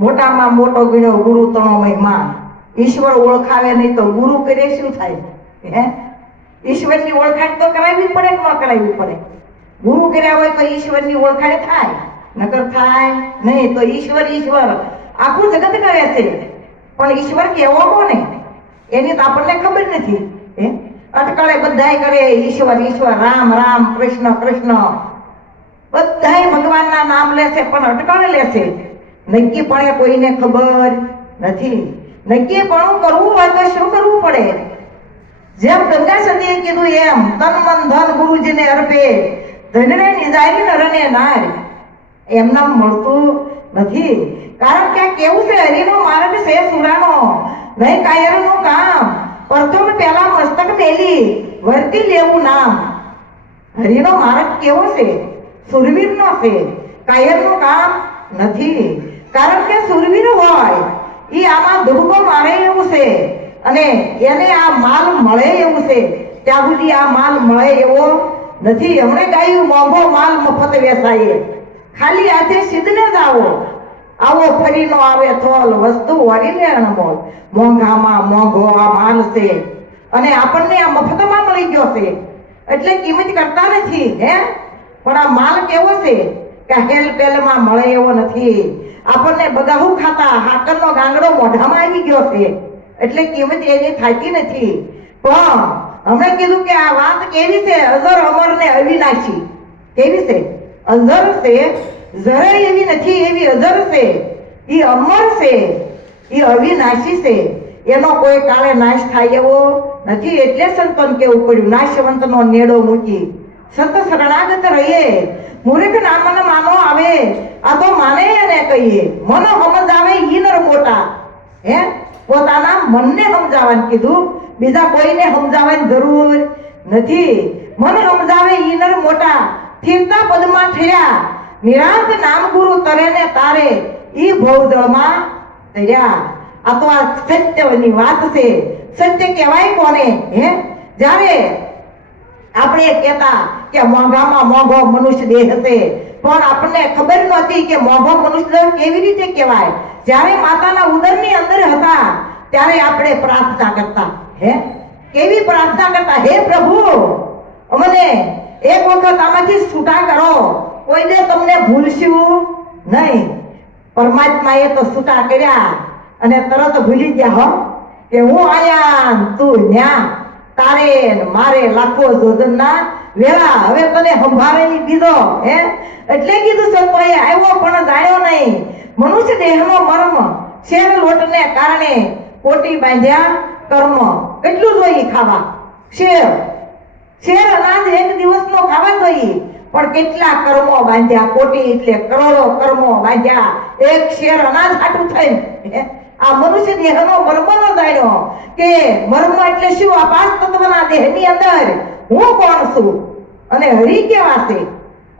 મોટામાં મોટો ગણ્યો ગુરુ તણો મહિમા. ઈશ્વર ઓળખાવે નહીં તો ગુરુ કરે શું થાય? હે, ઈશ્વરની ઓળખાણ તો કરાવવી પડે કે ન કરાવવી પડે? ગુરુ કર્યા હોય તો ઈશ્વરની ઓળખાણ થાય, નકર થાય નહીં. તો ઈશ્વર ઈશ્વર આખું જગત કરે છે, પણ ઈશ્વર કેવો કોને એની તો આપણને ખબર નથી. હે, અટકળે બધાય કરે ઈશ્વર ઈશ્વર, રામ રામ, કૃષ્ણ કૃષ્ણ, બધાય ભગવાનના નામ લેશે પણ અટકળે લેશે. નક્કીપણે કોઈને ખબર નથી. નક્કીપણું કરવું હોય તો શું કરવું પડે? જેમ ગંગા સતીએ કીધું એમ તન મન ધન ગુરુજીને અર્પે, ધનને નિજારી નરને નાર. એમના મળતું નથી. કારણ કે કેવું છે, હરિનો માર્ગ છે સુરાનો, નહીં કાયરનું કામ. પ્રથમ પહેલા મસ્તક મેલી વર્તી લેવું નામ. હરિનો માર્ગ કેવો છે? સુરવીરનો છે, કાયરનું કામ નથી. કારણ કે સુરવીર હોય એ આમાં ધુડકો મારે એવું છે, અને એને આ માલ મળે એવું છે. ત્યાં સુધી આ માલ મળે એવો નથી. હમણે ગાયું મોંઘો માલ મફત વેચાય, ખાલી હાથે સિદ્ધને જ આવો ફરી નો આવે થોલ, વસ્તુ વળીને અણમોલ. મોંઘામાં મોંઘો આ માલ છે, અને આપણને આ મફતમાં મળી ગયો છે એટલે કિંમત કરતા નથી. હે, પણ આ માલ કેવો છે કે હેલ પેલમાં મળે એવો નથી. આપણને બગાહું ખાતા હાકરનો ગાંગડો મોઢામાં આવી ગયો છે એટલે કિંમત એની થતી નથી. પણ હમણાં કીધું કે આ વાત કેવી છે? અઝર અમર ને અવિનાશી. કેવી છે? અઝર છે, જરાય એવી નથી, એવી અઝર છે. એ અમર છે, એ અવિનાશી છે, એનો કોઈ કાળે નાશ થાય એવો નથી. એટલે સંતોને કેવું પડ્યું, નાશવંતનો નેડો મૂકી સંત શરણાગત રહીએ. મૂર્ખ નામને માનો આવે, આ તો માને એને કહીએ. મન સમજ આવે ઈ નર મોટા. હે, પોતાના મનને સમજાવવાનું કીધું, બીજા કોઈને સમજાવવાની જરૂર નથી. મન સમજાવે ઈ નર મોટા, સ્થિરતા પદમાં ઠર્યા, નિરાંત નામ ગુરુ તરે ને તારે, ઈ ભવદળમાં તર્યા. આ તો આ સત્યની વાત છે. સત્ય કહેવાય કોને? હે, જ્યારે આપણે કહેતા કે મોંઘામાં મોંઘો મનુષ્ય દેહ હશે, પણ આપણને ખબર નહોતી કે મોંઘો મનુષ્ય દેહ કેવી રીતે કહેવાય. જ્યારે માતાના ઉદરની અંદર હતા ત્યારે આપણે પ્રાર્થના કરતા. હે, કેવી પ્રાર્થના કરતા? હે પ્રભુ, અમને એક વખત આમાંથી છૂટા કરો, કોઈને તમને ભૂલશું નહીં. પરમાત્માએ તો છૂટા કર્યા અને તરત ભૂલી ગયા હો કે હું આયા તું ન્યા, તારે મારે લાખો જોજનના વેળા, હવે તને સંભાળેલી દીધો. હે, એટલે કીધું સંતોએ આવ્યો પણ જાણ્યો નહીં. મનુષ્ય દેહનો મર્મ, શેર લોટને કારણે કોટી બાંધ્યા કર્મ. કેટલું જોઈએ ખાવા? શેર અનાજ એક દિવસનો ખાવા જોઈએ, પણ કેટલા કર્મો બાંધ્યા. કોટી એટલે કરોડો કર્મો બાંધ્યા એક શેર અનાજ હાટું થઈને. આ મનુષ્ય દેહનો મર્મ નો જાણ્યો કે મર્મ એટલે શું? આ પાંચ તત્વના દેહની અંદર હું કોણ છું અને હરિ કેવા છે.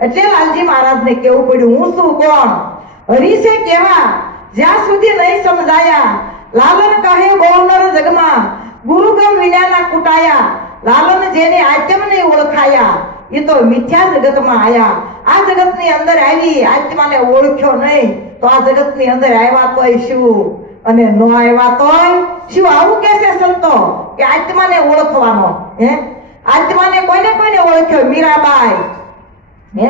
એટલે લાલજી મહારાજને કેવું પડ્યું, હું શું કોણ, હરિ છે કેવા. જ્યાં સુધી નહીં સમજાયા, લાલન કહે બહુનર જગમાં, ગુરુગમ વિનાના કુટાયા. લાલન જેને આત્મ ને ઓળખાયા, એ તો મિથ્યા જગતમાં આયા. આ જગતની અંદર આવી, આત્માને ઓળખ્યો નહીં તો આ જગતની અંદર આવ્યા તોય શું અને ન આવ્યા તોય શું? આવું કે છે સંતો કે આત્માને ઓળખવાનો. હે, આત્માને કોઈને કોઈને ઓળખ્યો? મીરાબાઈ, હે,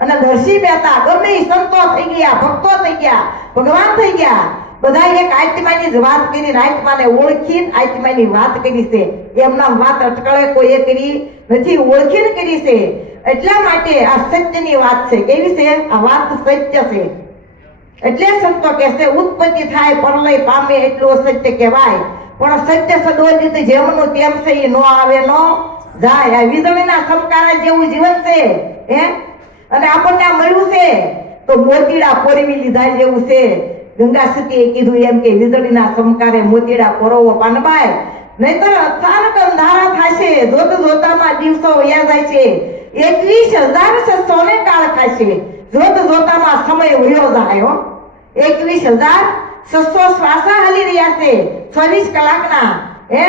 અને નરસિંહ મહેતા, ગમે સંતો થઈ ગયા, ભક્તો થઈ ગયા, ભગવાન થઈ ગયા. બધા એક આત્માની જ વાત કરી, આત્માને ઓળખીને આત્માની વાત કરી છે. એમના વાત અટકળે કોઈએ કરી નથી, ઓળખીને કરી છે. એટલા માટે આ સત્યની વાત છે. કેવી છે આ વાત? સત્ય છે. એટલે સંતો કહેશે ઉત્પત્તિ થાય પરલય પામે એટલું સત્ય કહેવાય. પણ સત્ય સદોજિત જેમનું તેમ છે, એ નો આવે નો જાય. આ વીજળીના સમકારા જેવું જીવન છે. હે, અને આપણને આ મળ્યું છે તો મોતીડા પોરવી લીધા જેવું છે. ગંગા સતીએ કીધું એમ કે વીજળીના સમકારે મોતીડા પોરવો પાનબાઈ, નહીતર અચાનક અંધારા થશે. જોત જોતામાં દિવસો વયા જાય છે. 21,600 કાળ થશે. જોત જોતામાં સમય વયો જાય. હો, 21,600 શ્વાસા હાલી રહ્યા છે 24 કલાકના. હે,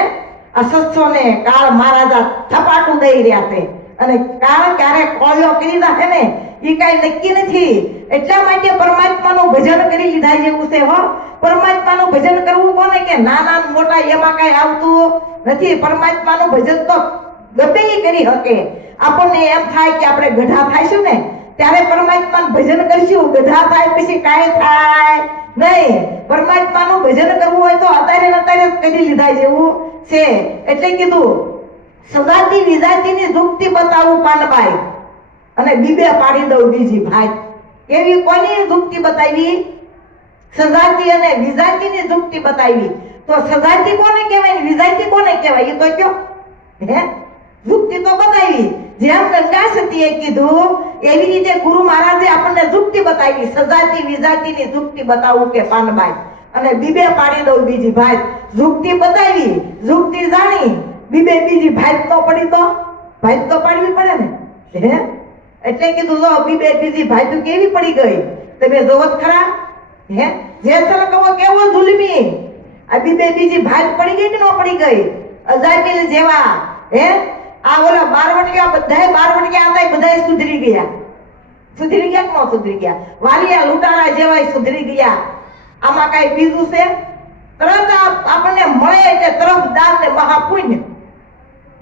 આ 600 ને કાળ મહારાજા થપાટું દઈ રહ્યા છે. અને કાળ ક્યારે કોળિયો કરી નાખે ને એ કાંઈ નક્કી નથી. એટલા માટે પરમાત્માનું ભજન કરી લીધા જેવું છે હો. પરમાત્માનું ભજન કરવું કોને કે નાના મોટા એમાં કાંઈ આવતું નથી. પરમાત્માનું ભજન તો ગમે એ કરી શકે. આપણને એમ થાય કે આપણે ગઢા થાઈશું ને ત્યારે પરમાત્માનું ભજન કરશું, ગઢા થાય પછી કાંઈ થાય નહીં. પરમાત્માનું ભજન કરવું હોય તો અત્યારે ને અત્યારે કરી લીધા જેવું છે. એટલે કીધું સજાતી વિજાતીની દુખતી બતાવું પાનબાઈ અને બીબે પાડી દઉં બીજી ભાઈ. એવી કોની દુખતી બતાવી? સજાતી અને વિજાતીની દુખતી બતાવી. તો સજાતી કોને કહેવાય, વિજાતી કોને કહેવાય એ તો કયો? હે, દુખતી તો બતાવી. જેમ ગંગા સતીએ કીધું એવી રીતે ગુરુ મહારાજે આપણને દુખતી બતાવી. સજાતી વિજાતીની દુખતી બતાવું કે પાનબાઈ અને બીબે પાડી દઉં બીજી ભાઈ. દુખતી બતાવી, દુખતી જાણી, બીબે બીજી ભાઈ તો પડી તો ભાઈ તો પાડવી પડે ને. હે, એટલે કીધું લો બીબે બીજી ભાઈ તો કેવી પડી ગઈ તમે જોવો જ ખરા. હે, જેસલ કહો કેવો જુલમી, આ બીબે બીજી ભાઈ પડી ગઈ કે ન પડી ગઈ? અજામિલ જેવા. હે, આ ઓલા બારવટિયા બધાય બારવટિયા હતા, બધાય સુધરી ગયા. સુધરી ગયા કે ન સુધરી ગયા? વાલિયા લૂંટારા જેવાય સુધરી ગયા. આમાં કઈ બીજું છે? તરત આપણને મળે એટલે તરફ દાન ને મહાપુણ્ય.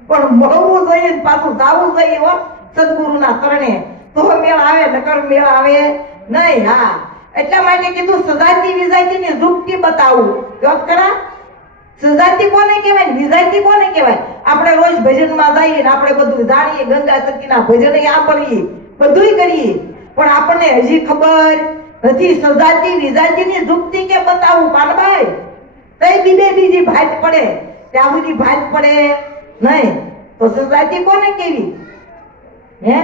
પણ મળવું જોઈએ પાછું જાવું જોઈએ હો સદગુરુના ચરણે, તો મેળ આવે, નકર મેળ આવે નહીં. હા, એટલા માટે કીધું સજાતી વિજાતીની દુખતી બતાવું. જો ખરા સજાતી કોને કહેવાય, વિજાતી કોને કહેવાય? આપણે રોજ ભજનમાં જઈએ ને આપણે બધું જાણીએ, ગંગા સતીના ભજન સાંભળીએ, બધું કરીએ, પણ આપણને હજી ખબર નથી સજાતી વિજાતીની દુખતી કે બતાવું પાનબાઈ. તઈ બીબે બીજી ભાત પડે ત્યાં સુધી ભાત પડે નહીં. તો સજાતી કોને કેવી? હે,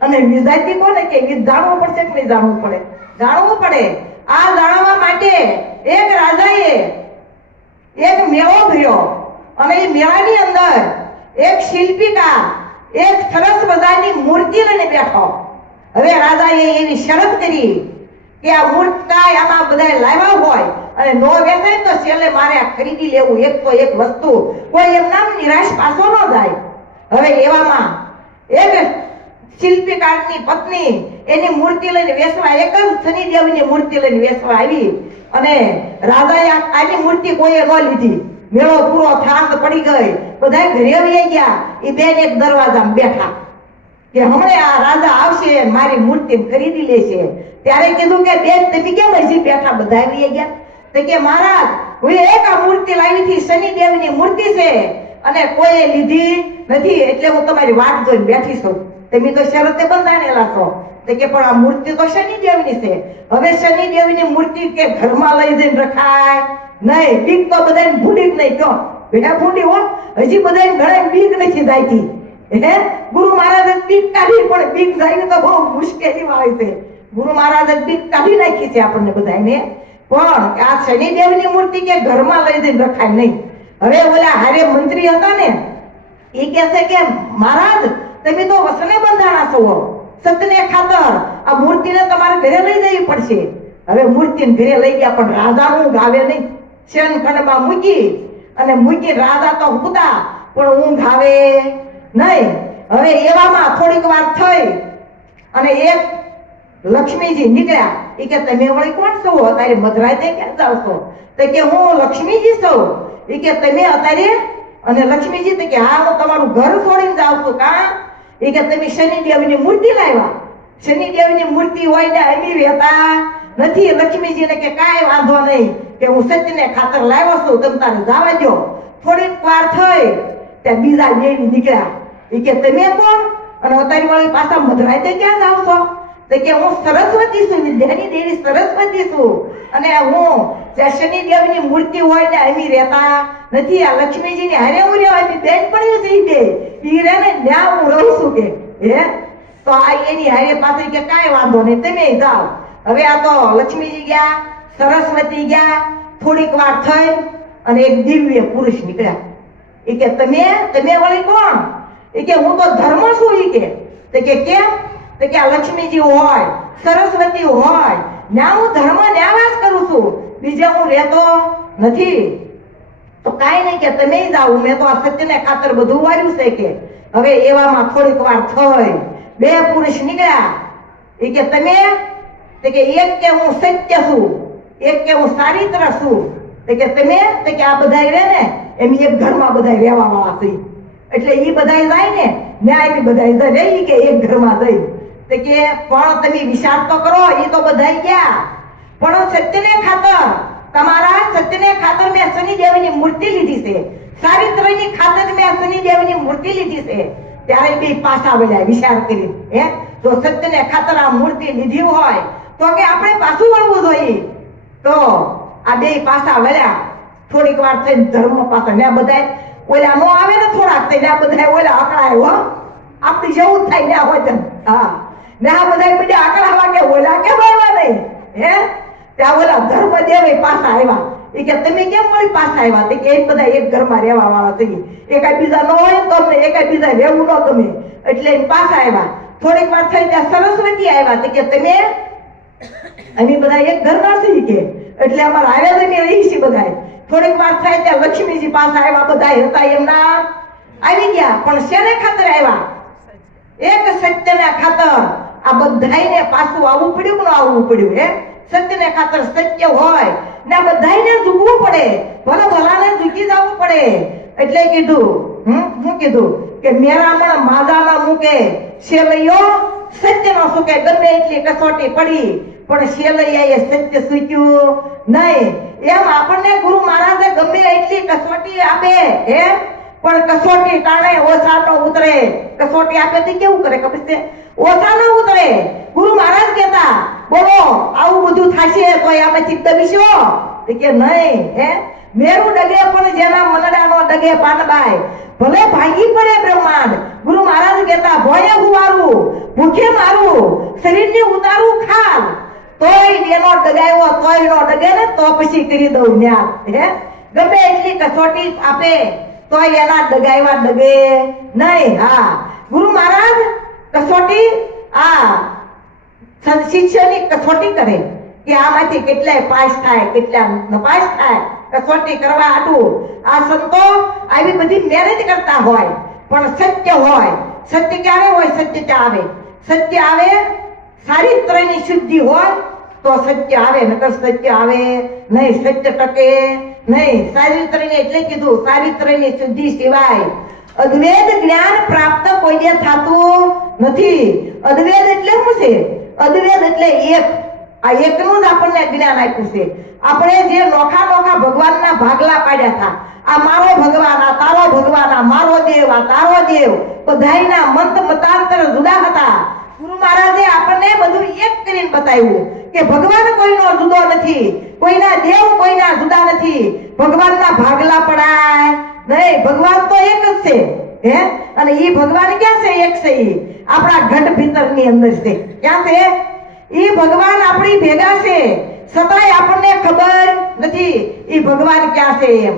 અને વિજાતી કોને કેવી? જાણવું પડશે કે નહીં જાણવું પડે? જાણવું પડે. આ જાણવા માટે એક રાજાએ એક મેળો ભર્યો અને એ મેળાની અંદર એક શિલ્પીકાર એક સરસ મજાની મૂર્તિ લઈને બેઠો. હવે રાજાએ એવી શરત કરી કે આ મૂર્તિ આમાં બધા લાવ્યા હોય અને નો વેચાય તો છેલ્લે મારે આ ખરીદી લેવું, એક તો એક વસ્તુ, કોઈ એમ નામ નિરાશ પાછો ન જાય. હવે એવામાં એક શિલ્પીકારની પત્ની એની મૂર્તિ લઈને વેચવા, એક જ શનિદેવની મૂર્તિ લઈને વેચવા આવી અને રાજાએ આની મૂર્તિ કોઈએ ન લીધી. મેળો પૂરો થાંત પડી ગઈ, બધા ઘરે આવી ગયા. એ બેન એક દરવાજામાં બેઠા કે હમણાં આ રાજા આવશે મારી મૂર્તિ ખરીદી લેશે. ત્યારે કીધું કે બેન તમે કેમ હજી બેઠા? બધા આવી ગયા. તો કે મહારાજ હું એક આ મૂર્તિ લાવી હતી, શનિદેવની મૂર્તિ છે અને કોઈએ લીધી નથી, એટલે હું તમારી વાટ જોઈને બેઠી છું. તમે તો શરતે બંધાણેલા છો. તો કે પણ આ મૂર્તિ તો શનિદેવની છે. હવે શનિદેવની મૂર્તિ કે ઘરમાં લઈ જઈને રખાય નહીં. બીક તો બધાને ભૂલી જ નહીં. કહો ભેડા ભૂંડી હો, હજી બધાને ઘણા બીક નથી જાયતી. હે, ગુરુ મહારાજે બીક કાઢી, પણ બીક જાય તો બહુ મુશ્કેલી આવે છે. ગુરુ મહારાજે બીક કાઢી નાખી છે આપણને બધાને. પણ આ શનિદેવની મૂર્તિ કે ઘરમાં લઈ જઈને રખાય નહીં. હવે ઓલા હારે મંત્રી હતા ને એ કહે છે કે મહારાજ તમે તો વસને બંધાણા છો, સતને ખાતર આ મૂર્તિને તમારે ઘરે લઈ જવી પડશે. હવે મૂર્તિને ઘરે લઈ ગયા, પણ રાજા ઊંઘ આવે નહીં. શયનખંડમાં મૂકી અને મૂકી રાજા તો હુતા, પણ ઊંઘ આવે નહીં. હવે એવામાં થોડીક વાર થઈ અને એક લક્ષ્મીજી નીકળ્યા. એ કે તમે વળી કોણ છો? અત્યારે મધરાતે ક્યાં જાવ છો? તો કે હું લક્ષ્મીજી છું. એ કે તમે અત્યારે? અને લક્ષ્મીજી તો કે હા હું તમારું ઘર છોડીને જાઉં છું. કા? એ કે તમે શનિદેવની મૂર્તિ લાવ્યા. શનિદેવની મૂર્તિ હોય ને અમી રહેતા નથી. લક્ષ્મીજીને કે કાંઈ વાંધો નહીં, કે હું સત્યને ખાતર લાવ્યો છું, તમે તારે જવા દો. થોડીક વાર થઈ ત્યાં બીજા દેવી નીકળ્યા. એ કે તમે કોણ? અને અત્યારે વાળી પાછા મધરાતે ક્યાં જાવ છો? તો કે હું સરસ્વતી છું, વિદ્યાની દેવી સરસ્વતી છું અને હું શનિદેવની મૂર્તિ હોય ને અમી રહેતા નથી. આ લક્ષ્મીજીની હારે હું રહેવાની બેન પડ્યું છે. બે ઈ રે ને ત્યાં હું રહું છું કે હે. તો આ એની હારે પાછી કે કાંઈ વાંધો નહીં, તમે જાઓ. હવે આ તો લક્ષ્મીજી ગયા, સરસ્વતી ગયા. થોડીક વાર થઈ અને એક દિવ્ય પુરુષ નીકળ્યા. એ કે તમે વળી કોણ? એ કે હું તો ધર્મ છું. એ કે તો કે કેમ? તો કે આ લક્ષ્મીજી હોય, સરસ્વતી હોય, ના હું ધર્મ ન્યાવાસ કરું છું, બીજે હું રહેતો નથી. તો કાંઈ નહીં કે તમે જાઓ, મેં તો આ સત્યને ખાતર બધું વાર્યું છે કે. હવે એવામાં થોડીક વાર થઈ બે પુરુષ નીકળ્યા એ કે તમે તે કે એક કે હું સત્ય છું, એક કે હું ચારિત્ર છું, તે કે તમે તે કે આ બધાય રહે ને એમ એક ઘરમાં બધાય રહેવા વાળા છે. એટલે ઈ બધાય જાય ને ન્યાય બધાય જાય કે એક ઘરમાં જઈ તે કે પણ તમે વિચાર તો કરો, ઈ તો બધાય ગયા પણ સત્યને ખાતર તમારા સત્યને ખાતર મેં શનિદેવની મૂર્તિ લીધી છે, ચારિત્રની ખાતર મેં શનિદેવની મૂર્તિ લીધી છે. ત્યારે બે પાછા વળ્યા વિચાર કરી તો સત્યને ખાતર આ મૂર્તિ લીધી હોય તો કે આપણે પાછું વળવું જોઈએ. તો આ બે પાછા વળ્યા. થોડીક વાર થઈને ધર્મ પાછા ને બધાય ઓલા નો આવે ને થોડાક થઈને આ બધાય ઓલા અકળાય હો, આપણી જેવું જ થાય ને હોય તેમ. હા ને આ બધાય બીજા અકળાવા કે ઓલા કેમ આવ્યા નહીં ત્યાં ઓલા ધર્મદેવ પાછા આવ્યા. એ કે તમે કેમ વળી પાછા આવ્યા? તે કે એ બધા એક ઘરમાં રહેવા વાળા થઈ, એકાય બીજા ન હોય તો અમને એકાય બીજા રહેવું ન ગમે એટલે પાછા આવ્યા. થોડીક વાર થઈ ત્યાં સરસ્વતી આવ્યા. તે કે તમે અમે બધા એક ઘરના છીએ કે એટલે અમારા આવ્યા તમે રહી છીએ બધા. થોડીક વાર થાય ત્યાં લક્ષ્મીજી પાછા આવ્યા. બધા હતા એમના આવી ગયા પણ શેને ખાતર આવ્યા? એક સત્યના ખાતર. આ બધાયને પાછું આવવું પડ્યું કે ન આવવું પડ્યું? સત્યને ખાતર સત્ય હોય ને બધાયને ઝૂકવું પડે, ભલે ભલાને ઝૂકી જવું પડે. એટલે કીધું શું કીધું કે મેરામણ માદાના મૂકે શેલૈયો સત્યનો સુકે. ગમે એટલી કસોટી પડી પણ શેલૈયાએ સત્ય સૂક્યું નહીં. એમ આપણને ગુરુ મહારાજે ગમે એટલી કસોટી આપે પણ કસોટી ટાણે ઓછા ન ઉતરે. કસોટી આપે તો કેવું કરે ખબર છે? ઓછા ન ઉતરે. ગુરુ મહારાજ કહેતા બોલો આવું બધું થશે તો આમાંથી દબીશો? કે નહીં મેરું ડગે પણ જેના મનડાનો ડગે પાનબાઈ. ભલે ભાગી પડે બ્રહ્માંડ. ગુરુ મહારાજ કહેતા ભોયે હુવારું, ભૂખે મારું, શરીરને ઉતારું ખાલ, તોય એનો ડગાયો તોય નો ડગે ને તો પછી કરી દઉં ન્યા. ગમે એટલી કસોટી આપે તોય એના ડગાયવા ડગે નહીં. હા ગુરુ મહારાજ કસોટી શિષ્યની કસોટી કરે કે આમાંથી કેટલાય પાસ થાય કેટલા નપાસ થાય. કસોટી કરવા આટું આ સંતો આવી બધી મહેનત કરતા હોય પણ સત્ય હોય. સત્ય ક્યારે હોય? સત્ય આવે. સત્ય આવે ચારિત્રની શુદ્ધિ હોય તો સત્ય આવે, નકર સત્ય આવે નહીં. સત્ય ટકે નહીં. ચારિત્રની એટલે કીધું ચારિત્રની શુદ્ધિ સિવાય અદ્વૈત જ્ઞાન પ્રાપ્ત કોઈને થતું નથી. અદ્વૈત એટલે શું છે? અદ્વૈત એટલે એક. આ એકનું જ આપણને જ્ઞાન આપ્યું છે. આપણે જે નોખા નોખા ભગવાનના ભાગલા પાડ્યા હતા, આ મારો ભગવાન, આ તારો ભગવાન, આ મારો દેવ, આ તારો દેવ, બધાયના મંત મતાંતર જુદા હતા. ગુરુ મહારાજે આપણને બધું એક કરીને બતાવ્યું કે ભગવાન કોઈનો જુદો નથી, કોઈના દેવ કોઈના જુદા નથી. ભગવાનના ભાગલા પડાય નહીં. ભગવાન તો એક જ છે અને ઈ ભગવાન ક્યાં છે? એક છે. ઈ આપણા ઘટ ભીતરની અંદર છે. ક્યાં છે? ઈ ભગવાન આપણી ભેગા છે છતાંય આપણને ખબર નથી ઈ ભગવાન ક્યાં છે એમ.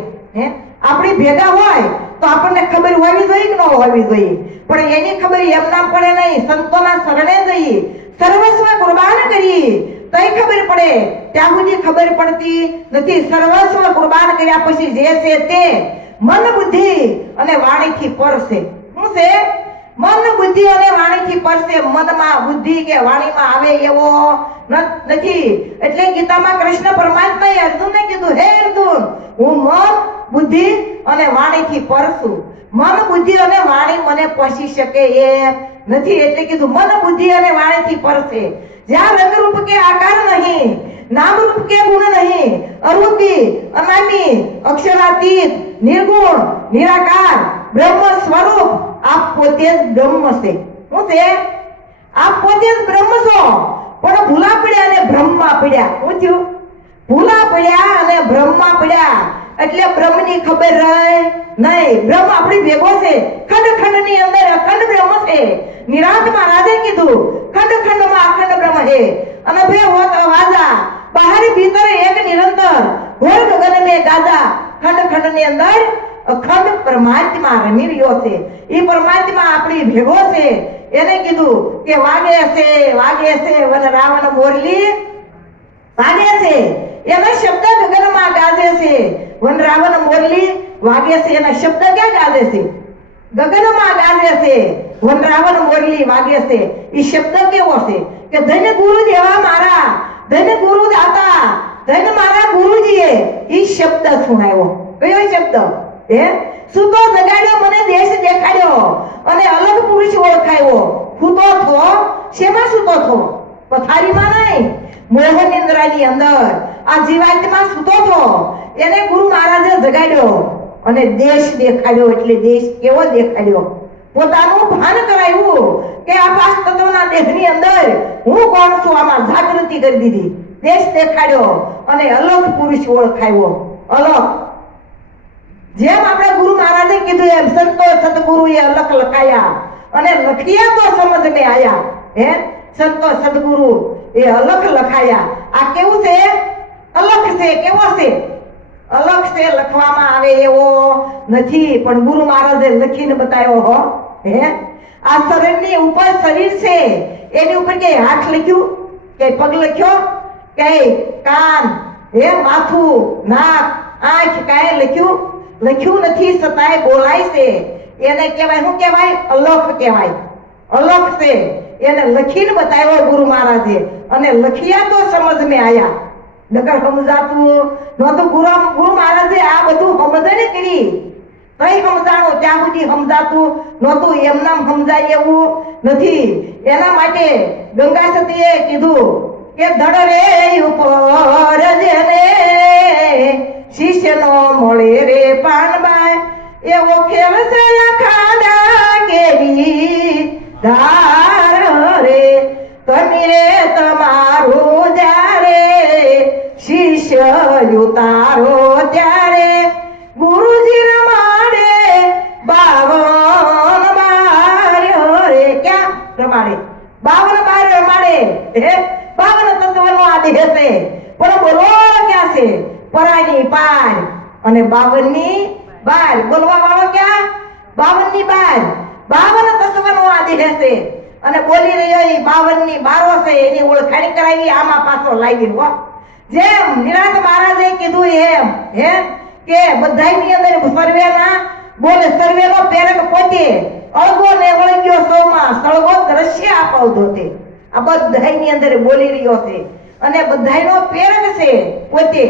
આપણી ભેગા હોય તો આપણને ખબર હોવી જોઈએ કે ન હોવી જોઈએ? પણ એની ખબર એમ નામ પડે નહીં. સંતોના શરણે જઈએ, સર્વસ્વ કુરબાન કરીએ તોય ખબર પડે. ત્યાં સુધી ખબર પડતી નથી. સર્વસ્વ કુરબાન કર્યા પછી જે છે તે મન બુદ્ધિ અને વાણીથી પર છે. શું છે? મન બુદ્ધિ અને વાણીથી પર છે. મનમાં બુદ્ધિ કે વાણીમાં આવે એવો નથી. એટલે ગીતામાં કૃષ્ણ પરમાત્માએ અર્જુનને કીધું, હે અર્જુન, હું મન બુદ્ધિ અને વાણીથી પર છું. મન બુદ્ધિ અને વાણી મને પહોંચી શકે એમ નથી. એટલે કીધું મન બુદ્ધિ અને વાણીથી પર છે. જ્યાં રંગરૂપ કે આકાર નહીં, નામ રૂપ કે ગુણ નહીં, અરૂપી અનામી અક્ષરાતીત નિર્ગુણ નિરાકાર બ્રહ્મ સ્વરૂપ આપ પોતે જ બ્રહ્મ છે. શું છે? આપ પોતે જ બ્રહ્મ છો પણ ભૂલા પડ્યા અને બ્રહ્મમાં પડ્યા. શું થયું? ભૂલા પડ્યા અને બ્રહ્મમાં પડ્યા એટલે બ્રહ્મની ખબર રહી નહીં. બ્રહ્મ આપણી ભેગો છે. ખંડ ખંડની અંદર અખંડ બ્રહ્મ છે. નિરાંતમાં રાજે કીધું ખંડ ખંડમાં અખંડ બ્રહ્મ છે. અને બે હોત વાજા બહાર ભીતર એક નિરંતર ઘોર ગગન મેં ગાજા. ખંડ ખંડની અંદર અખંડ પરમાત્મા રમી રહ્યો છે. એ પરમાત્મા આપણી ભેગો છે. એને કીધું કે વાગે છે વન રાવણ મોરલી વાગે છે. એના શબ્દ ગગનમાં ગાજે છે. વન રાવણ મોરલી વાગે છે. એના શબ્દ ક્યાં ગાજે છે? ગગનમાં ગાજે છે. વન રાવણ મોરલી વાગે છે. એ શબ્દ કેવો છે? કે ધન્ય ગુરુજી એવા મારા, ધન્ય ગુરુ દાતા, ધન્ય મારા ગુરુજીએ ઈ શબ્દ સુણાવ્યો. કયો શબ્દ? હે સૂતો જગાડ્યો, મને દેશ દેખાડ્યો અને અલગ પુરુષ ઓળખાયો. સૂતો થો, શેમાં સૂતો થો? પથારીમાં નહીં, મોહ નિંદ્રાની અંદર આ જીવાત્મા સૂતો થો. એને ગુરુ મહારાજે જગાડ્યો અને દેશ દેખાડ્યો. એટલે દેશ કેવો દેખાડ્યો? પોતાનું ભાન કરાવ્યું કે આ પાંચ તત્વના દેહની અંદર હું કોણ છું, આમાં જાગૃતિ કરી દીધી. દેશ દેખાડ્યો અને અલગ પુરુષ ઓળખાયો. અલગ, જેમ આપણે ગુરુ મહારાજે કીધું એમ સંતો સદગુરુએ અલગ લખાયા અને લખ્યા તો સમજ મે આયા. હે સંતો સદગુરુ એ અલગ લખાયા. આ કેવું છે? અલગ છે. કેવો છે? અલગ છે. લખવામાં આવે એવો નથી, પણ ગુરુ મહારાજે લખીને બતાવ્યો હો. હે આ શરીરની ઉપર શરીર છે, એની ઉપર કે હાથ લખ્યું, કે પગ લખ્યો, કે કાન, હે માથું, નાક, આંખ કાંઈ લખ્યું નથી, છતાંય બોલાય છે. એને કહેવાય શું કહેવાય? અલગ કહેવાય. અલગ છે. એને લખીને બતાવ્યો ગુરુ મહારાજે અને લખ્યા તો સમજ મેં આયા. નકર સમજાતું નહોતું. ગુરુ મહારાજે આ બધું સમજણ કરી. કઈ સમજાણું ત્યાં સુધી સમજાતું નહોતું. એમ નામ સમજાય એવું નથી. એના માટે ગંગા સતીએ કીધું કે ધડ રે ઉપર જેને શિષ્યનો મળે રે પાનબાઈ, એવો ખેલ છે ખાડા કેરી ધાર રે. તમે રે તમારું જ્યારે શિષ્ય ઉતારો ત્યારે ગુરુજી રમાડે 52 બાર રે. ક્યાં રમાડે? 52 બાર રમાડે. હે 52 તત્વનો આ દેહ છે, પણ બોલો ક્યાં છે? પરાની પાર અને 52 ની બાર. બોલવા વાળો ક્યાં? 52 ની બાર. 52 તત્વનો આ દેહ છે અને બોલી રહ્યો એ 52 ની બારો છે. એની ઓળખાણ કરાવી આમાં પાછો લાગી. હો જેમ નિરાંત મહારાજે કીધું એમ, હે કે બધાયની અંદર સર્વેના બોલે, સર્વેનો પેરક પોતે, અળગો ને વળગ્યો સૌમાં, સળગો દ્રશ્ય આપવતો તે. આ બધાયની અંદર બોલી રહ્યો છે અને બધાયનો પેરક છે પોતે,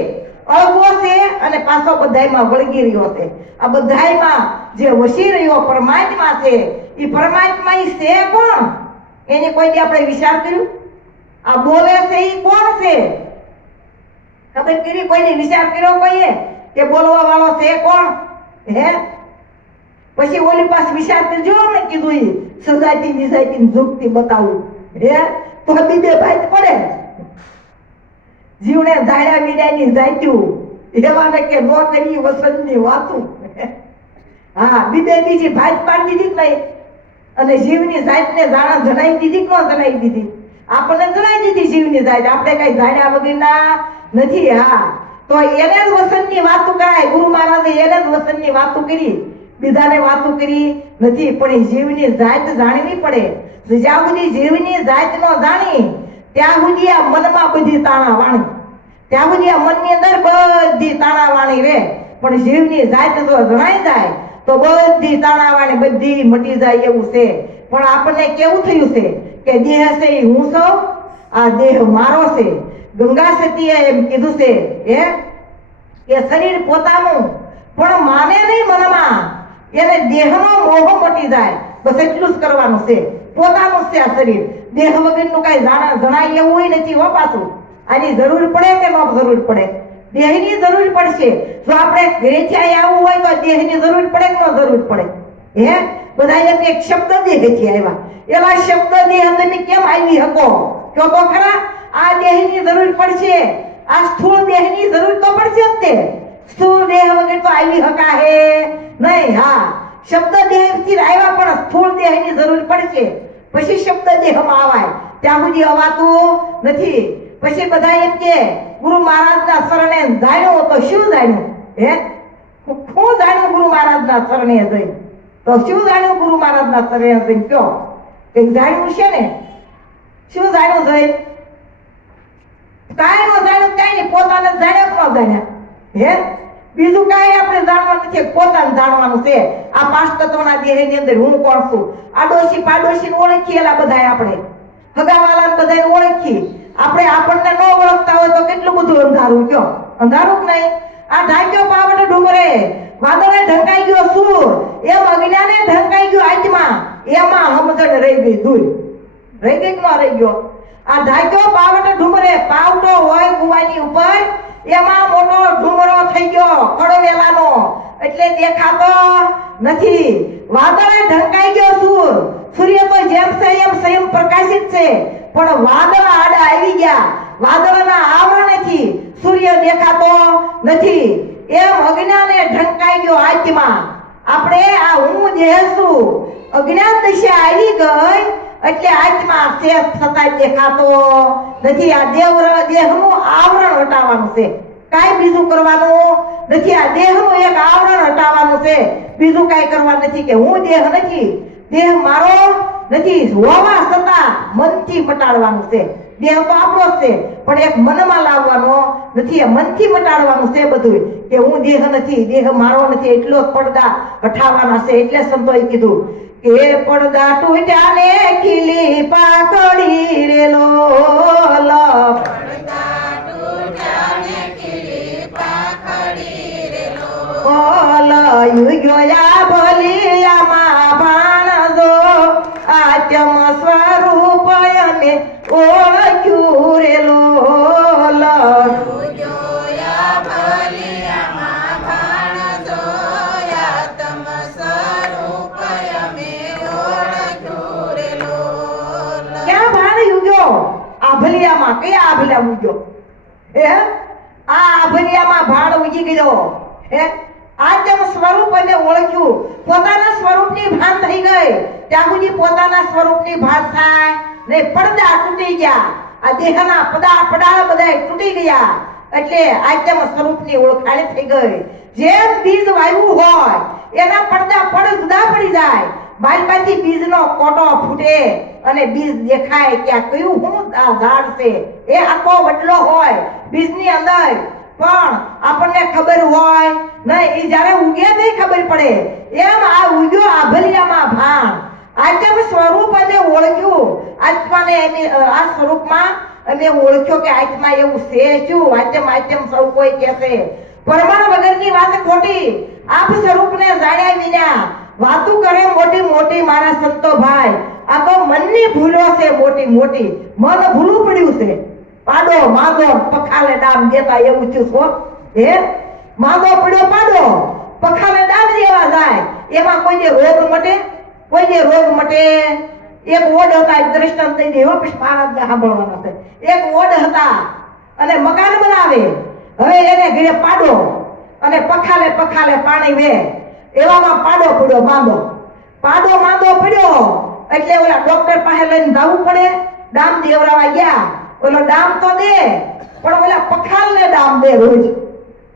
અળગો છે અને પાછો બધાયમાં વળગી રહ્યો છે. આ બધાયમાં જે વસી રહ્યો પરમાત્મા છે, એ પરમાત્મા ઈ છે કોણ? એની કોઈ દી આપણે વિચાર કર્યું? આ બોલે છે ઈ કોણ છે? ખબર કરી? કોઈને વિચાર કર્યો કોઈએ કે બોલવા વાળો છે કોણ? હે પછી ઓલી પાસે વિચાર કરજો. મેં કીધું ઈ સજાતી વિજાતી ઝુકતી બતાવું. હે તો બીજે ભાઈ પડે. જીવને જાડ્યા વીડાની જાત્યું એવાને કે નો કરી વસંતની વાતું. હા બીજી ભાત પાડી દીધી નહીં અને જીવની જાતને જાણા જણાવી દીધી કે ન જણાવી દીધી? આપણને જણાવી દીધી જીવની જાત. આપણે કઈ જાણ્યા વગરના નથી. હા તો એને જ વસંતની વાતો કરાય. ગુરુ મહારાજે એને જ વસંતની વાતો કરી, બીજાને વાતો કરી નથી. પણ એ જીવની જાત જાણવી પડે. જ્યાં સુધી જીવની જાત નો જાણી ત્યાં સુધી આ મનમાં બધી તાણા વાણી, ત્યાં સુધી આ મનની અંદર બધી તાણા વાણી રહે. પણ જીવની જાત જો જણાઈ જાય તો બધી તાણા વાણી બધી મટી જાય એવું છે. પણ આપણને કેવું થયું છે કે દેહ છે એ હું છું, આ દેહ મારો છે. ગંગા સતીએ એમ કીધું છે કે શરીર પોતાનું પણ માને નહીં મનમાં. એને દેહનો મોહ મટી જાય બસ એટલું જ કરવાનું છે. પોતાનું છે આ શરીર. દેહ વગરનું કઈ જણાય એવું નથી. હો પાછું આની જરૂર પડે કે ન જરૂર પડે? દેહની જરૂર પડશે. જો આપણે ઘરેથી આવવું હોય તો દેહની જરૂર પડે કે ન જરૂર પડે? હે બધા એમ એક શબ્દ દેહથી આવ્યા. એવા શબ્દ દેહ તમે કેમ આવી શકો? કયો તો ખરા. આ દેહની જરૂર પડશે. આ સ્થૂળ દેહની જરૂર તો પડશે જ તે. સ્થૂળ દેહ વગર તો આવી હકાહે નહીં. હા શબ્દ દેહથી આવ્યા પણ સ્થૂળ દેહની જરૂર પડશે. પછી શબ્દ દેહમાં આવાય. ત્યાં સુધી અવાતું નથી. પછી બધા એમ કે ગુરુ મહારાજના શરણે જાણ્યું તો શું જાણ્યું? હે શું જાણ્યું ગુરુ મહારાજના શરણે જઈને? તો શું જાણ્યું ગુરુ મહારાજના શરણે જઈને? કયો કંઈક જાણ્યું છે ને? શું જાણ્યું જઈને? કાંઈ ન જાણ્યું. કાંઈ નહીં. પોતાને જાણ્યા કે ન જાણ્યા? હે બીજું કાંઈ આપણે જાણવાનું નથી. પોતાને જાણવાનું છે. આ પાંચ તત્વના દેહની અંદર હું કોણ છું? આડોશી પાડોશી ઓળખીએલા બધા આપણે. હગાવાલા બધાને ઓળખી. આપણે આપણને ન ઓળખતા હોય તો કેટલું બધું અંધારું કયો, અંધારું જ નહીં. આ ઢાક્યો પાવડ ડુંગરે, વાદળે ઢંકાઈ ગયો સૂર, એમ અજ્ઞાને ઢંકાઈ ગયો આત્મા, એમાં સમજણ રહી ગઈ દૂર. રહી ગઈ ન રહી ગયો? આ ઢાક્યો પાવડ ડુંગરે, પાવડો હોય કુવાની ઉપર, એમાં મોટો ડુંગરો થઈ ગયો ખડવેલાનો, એટલે દેખાતો નથી. વાદળે ઢંકાઈ ગયો સૂર, સૂર્ય તો જેમ છે એમ સ્વયં પ્રકાશિત છે, પણ વાદળ આડા આવી ગયા, વાદળના આવરણથી સૂર્ય દેખાતો નથી. એમ અજ્ઞાને ઢંકાઈ ગયો આત્મા. આપણે આ હું જે છું, અજ્ઞાન દિશા આવી ગઈ એટલે આત્મા છે છતાં દેખાતો નથી. આ દેહનું આવરણ હટાવવાનું છે, કાંઈ બીજું કરવાનું નથી. આ દેહનું એક આવરણ હટાવવાનું છે, બીજું કાંઈ કરવાનું નથી. કે હું દેહ નથી, દેહ મારો નથી, હોવા છતાં મનથી મટાડવાનું છે. દેહ તો આપણો જ છે, પણ એક મનમાં લાવવાનો નથી, મનથી મટાડવાનું છે બધું. કે હું દેહ નથી, દેહ મારો નથી, એટલો જ પડદા હટાવવાના છે. એટલે સંતોએ કીધું કે પડદા તૂટ્યા ને ખીલી પાકડી રે લોલ, યુગ્યા ભલિયામાં ભાણજો, આત્મ સ્વરૂપ અમે ઓળખ્યું રે લોલ. ક્યાં ભાણ યુગ્યો? આભલિયામાં. કયા આભલિયા ઉગ્યો? હે, આ આભલિયામાં ભાણ ઉગી ગયો. હે, આત્મ સ્વરૂપ અને ઓળખ્યું, પોતાના સ્વરૂપની ભાન થઈ ગઈ. ત્યાં સુધી પોતાના સ્વરૂપની ભાન થાય ને પડદા તૂટી ગયા, આ દેહના પડાળ બધા તૂટી ગયા, એટલે આત્મ સ્વરૂપની ઓળખાણ થઈ ગઈ. જેમ બીજ વાવ્યું હોય એના પડદા જુદા પડી જાય, બાલમાંથી બીજનો કોટો ફૂટે અને બીજ દેખાય કે આ કયું હું આ ઝાડ છે. એ આખો વડલો હોય બીજની અંદર, પણ આપણને ખબર હોય નહીં, એ જ્યારે ઉગે નહીં ખબર પડે. એમ આ ઉગ્યો આભલિયામાં ભાણ, આત્મ સ્વરૂપ અને ઓળખ્યું. આત્માને આ સ્વરૂપમાં અમે ઓળખ્યો કે આત્મા એવું છે શું? આત્મ સૌ કોઈ કહેશે, પરમાણ વગરની વાત ખોટી. આપ સ્વરૂપને જાણ્યા વિના વાતું કરે મોટી મોટી મારા સંતો ભાઈ. આ તો મનની ભૂલો છે મોટી મોટી, મન ભૂલું પડ્યું છે. પાડો માંદો પખાલે ડામ દેતા એવું થયું છો. હે, માંદો પડ્યો પાડો પખાલે ડામ દેવા જાય, એમાં કોઈને રોગ મટે? કોઈને રોગ મટે? એક ઓડ હતા, એક દ્રષ્ટાંત દઈ દે, પછી મહારાજને સાંભળવાના છે. એક ઓડ હતા અને મકાન બનાવે. હવે એને ઘરે પાડો અને પખાલે પાણી વે, એવામાં પાડો પડ્યો માંદો. પાડો માંદો પડ્યો એટલે ઓલા ડોક્ટર પાસે લઈને જવું પડે. ડામ દેવરાવા ગયા, ઓલો ડામ તો દે, પણ ઓલા પખાલને ડામ દે રોજ.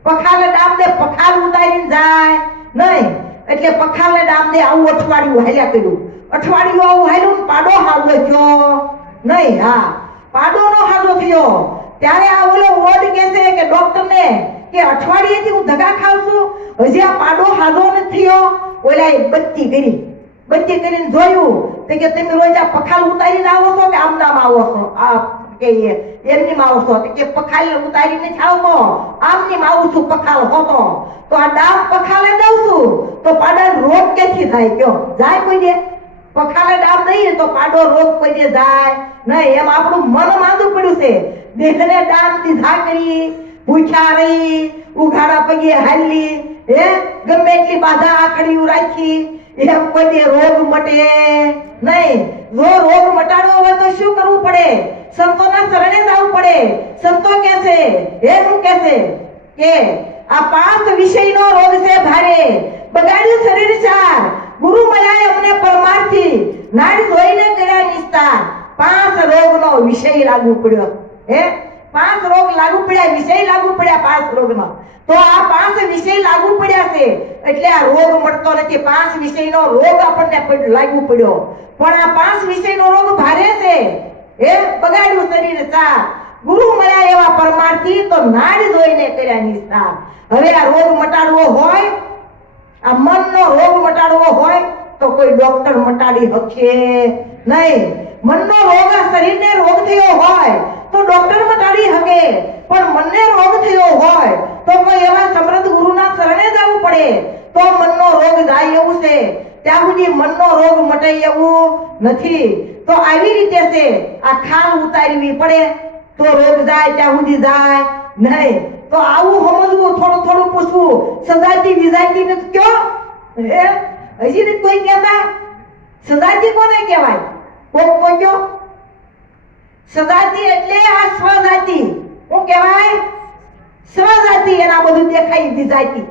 પખાલને ડામ દે, પખાલ ઉતારીને જાય નહીં, એટલે પખાલને ડામ દે. આવું અઠવાડિયું હાલ્યા કર્યું, અઠવાડિયું આવું હાલ્યું, પાડો હાજો થયો નહીં. હા, પાડો નો હાજો થયો. ત્યારે આ ઓલો વોર્ડ કહેશે કે ડોક્ટરને કે અઠવાડિયેથી હું ધગા ખાઉં છું, હજી આ પાડો હાજો નથી થયો. ઓલાએ બત્તી કરી, બત્તી કરીને જોયું તો કે તમે રોજ આ પખાલ ઉતારીને આવો છો કે આમ નામ આવો છો? આ કે એમની માં આવો છો? કે પખાલ ઉતારીને આવતો, આમની માં આવું છું પખાલ હોતો. તો આ ડામ પખાલે દઉં છું તો પાડાનો રોગ ક્યાંથી થાય? કયો જાય કોઈ દે? પખાલે ડામ દઈએ તો પાડો રોગ કોઈ દે જાય નહીં. એમ આપણું મન માંદું પડ્યું છે. દેહને ડામ દીધા કરી, ભૂખ્યા રહી, ઉઘાડા પગે હાલી, હે, ગમે એટલી બાધા આખડીયું રાખી, એમ કોઈ રોગ મટે નહીં. જો રોગ મટાડવો હોય તો શું કરવું પડે? સંતોના શરણે જવું પડે. સંતો કહેશે, હે હું કહેશે કે આ 5 વિષયનો રોગ છે ભારે, બગાડ્યું શરીર ચાર, ગુરુ મળ્યા અમને પરમાર્થી, નાડ જોઈને કર્યા નિસ્તાર. 5 રોગનો વિષય લાગુ પડ્યો. હે, 5 રોગ લાગુ પડ્યા, વિષય લાગુ પડ્યા 5 રોગનો. તો આ 5 વિષય લાગુ પડ્યા છે એટલે આ રોગ મળતો નથી. 5 વિષયનો રોગ આપણને લાગુ પડ્યો, પણ આ 5 વિષયનો રોગ ભારે છે. હે, બગાડ્યું શરીર ચાર, ગુરુ મળ્યા એવા પરમાર્થી, તો નાડ જોઈને કર્યા નિસ્તાર. હવે આ રોગ મટાડવો હોય, આ મનનો રોગ મટાડવો હોય તો કોઈ ડોક્ટર મટાડી શકે નહીં. મનનો રોગ શરીરને રોગ થયો હોય તો ડોક્ટર મટાડી શકે, પણ મનને રોગ થયો હોય તો કોઈ એવા સમૃદ્ધ ગુરુના શરણે જવું પડે તો મનનો રોગ જાય એવું છે. ત્યાં સુધી મનનો રોગ મટે એવું નથી. તો આવી રીતે છે, આ ખાલ ઉતારવી પડે તો રોગ જાય, ત્યાં સુધી જાય નહીં. તો આવું સમજવું, થોડું થોડું પૂછવું. સજાતી વિજાતી ને કયો હે હજી ને કોઈ કહેતા સજાતી કોને કહેવાય? કોક બોલ્યો સજાતી એટલે આ સ્વજાતી. શું કહેવાય? સ્વજાતી. એના બધું દેખાય વિજાતી.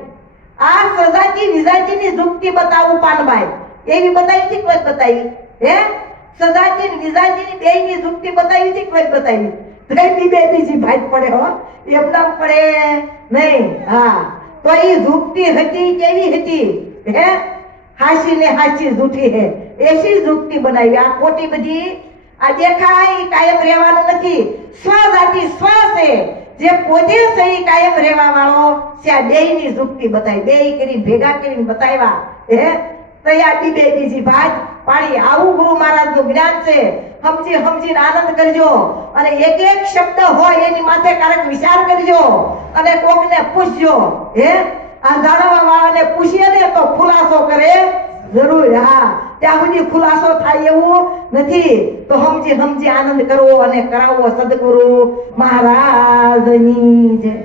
આ સજાતી વિજાતીની યુક્તિ બતાવું પાનભાઈ. એવી બતાવી છે કોઈ બતાવી? હે સજાતી ને વિજાતીની બેયની યુક્તિ બતાવી છે કોઈ બતાવી? ત્રણની બે બીજી ભાઈ પડે હો, એમ નામ પડે નહીં. હા, તો એ યુક્તિ હતી કેવી હતી? હે હાસી ને હાસી જૂઠી હે એસી યુક્તિ બનાવી. આ ખોટી બધી આ દેખાય કાયમ રહેવાનું નથી. સ્વજાતી સ્વ છે, જે પોતે છે એ કાયમ રહેવા વાળો છે. આ બેયની યુક્તિ બતાવી, બેય કરી ભેગા કરીને બતાવ્યા. હે તૈયાર બે બીજી ભાત પાડી. આવું ગુરુ મહારાજનું જ્ઞાન છે. સમજી સમજીને આનંદ કરજો, અને એક એક શબ્દ હોય એની માથે કારક વિચાર કરજો, અને કોકને પૂછજો. હે આ જાણવા વાળાને પૂછીએ ને તો ખુલાસો કરે જરૂર. હા, ત્યાં સુધી ખુલાસો થાય એવું નથી. તો સમજી સમજી આનંદ કરવો અને કરાવવો. સદગુરુ મહારાજની જય.